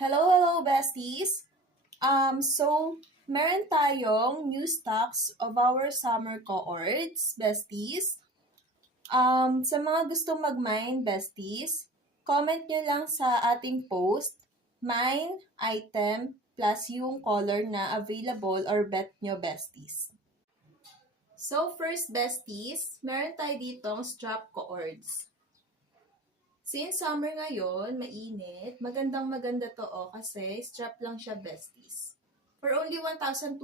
Hello, besties! Meron tayong new stocks of our summer cohorts, besties. Sa mga gustong mag-mine, besties, comment nyo lang sa ating post, mine, item, plus yung color na available or bet nyo, besties. So, first, besties, meron tayo ditong strap cohorts. Since summer ngayon, mainit, maganda to kasi strap lang siya, besties. For only 1,249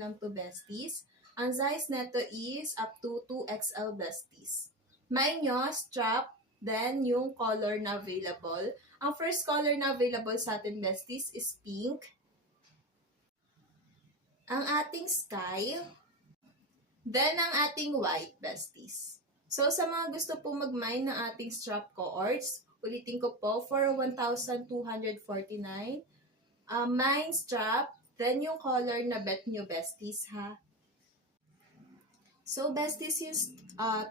lang to, besties. Ang size neto is up to 2XL, besties. May nyo, strap, then yung color na available. Ang first color na available sa atin, besties, is pink. Ang ating sky, then ang ating white, besties. So, sa mga gusto pong mag-mine ng ating strap cohorts, ulitin ko po, for 1,249, mine strap, then yung color na bet nyo, besties, ha? So, besties, yung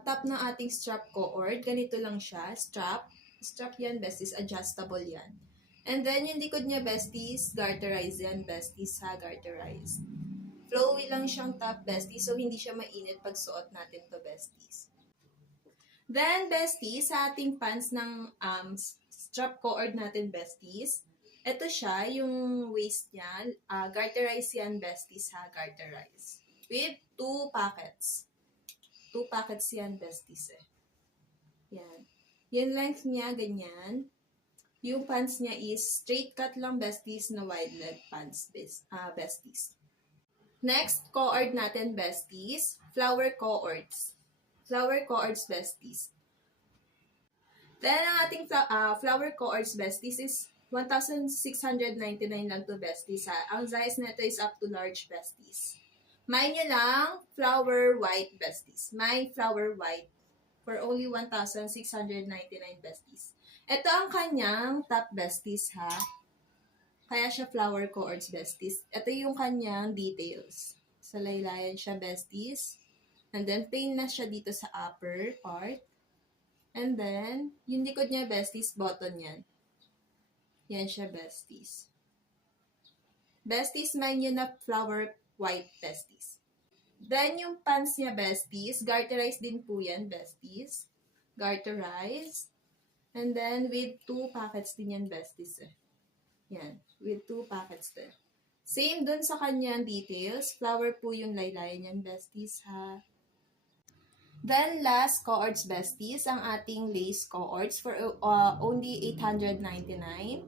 top ng ating strap cohort, ganito lang siya, strap. Strap yan, besties, adjustable yan. And then, yung likod niya, besties, garterize yan, besties, ha, garterize. Flowy lang siyang top, besties, so hindi siya mainit pag suot natin to, besties. Then, besties, sa ating pants ng strap cord natin, besties, ito siya, yung waist niya. Garterize yan, besties, ha, garterize. With 2 pockets. 2 pockets yan, besties, eh. Yan. Yung length niya, ganyan. Yung pants niya is straight cut lang, besties, na wide leg pants, besties. Next, cord natin, besties, flower cords. Flower cords, besties. Then, ang ating flower cords, besties, is 1,699 lang to, besties. Ang size nito is up to large, besties. May nyo lang flower white, besties. May flower white for only 1,699, besties. Ito ang kanyang top, besties, ha. Kaya siya flower cords, besties. Ito yung kanyang details. Sa laylayan siya, besties. And then, plain na siya dito sa upper part. And then, yung likod niya, besties, button yan. Yan siya, besties. Besties, may yun na flower white, besties. Then, yung pants niya, besties, garterized din po yan, besties. Garterized. And then, with 2 pockets din yan, besties. Yan, with 2 pockets din. Same dun sa kanyang details. Flower po yung laylayan yan, besties, ha. Then, last cohorts, besties, ang ating lace cohorts for only 899.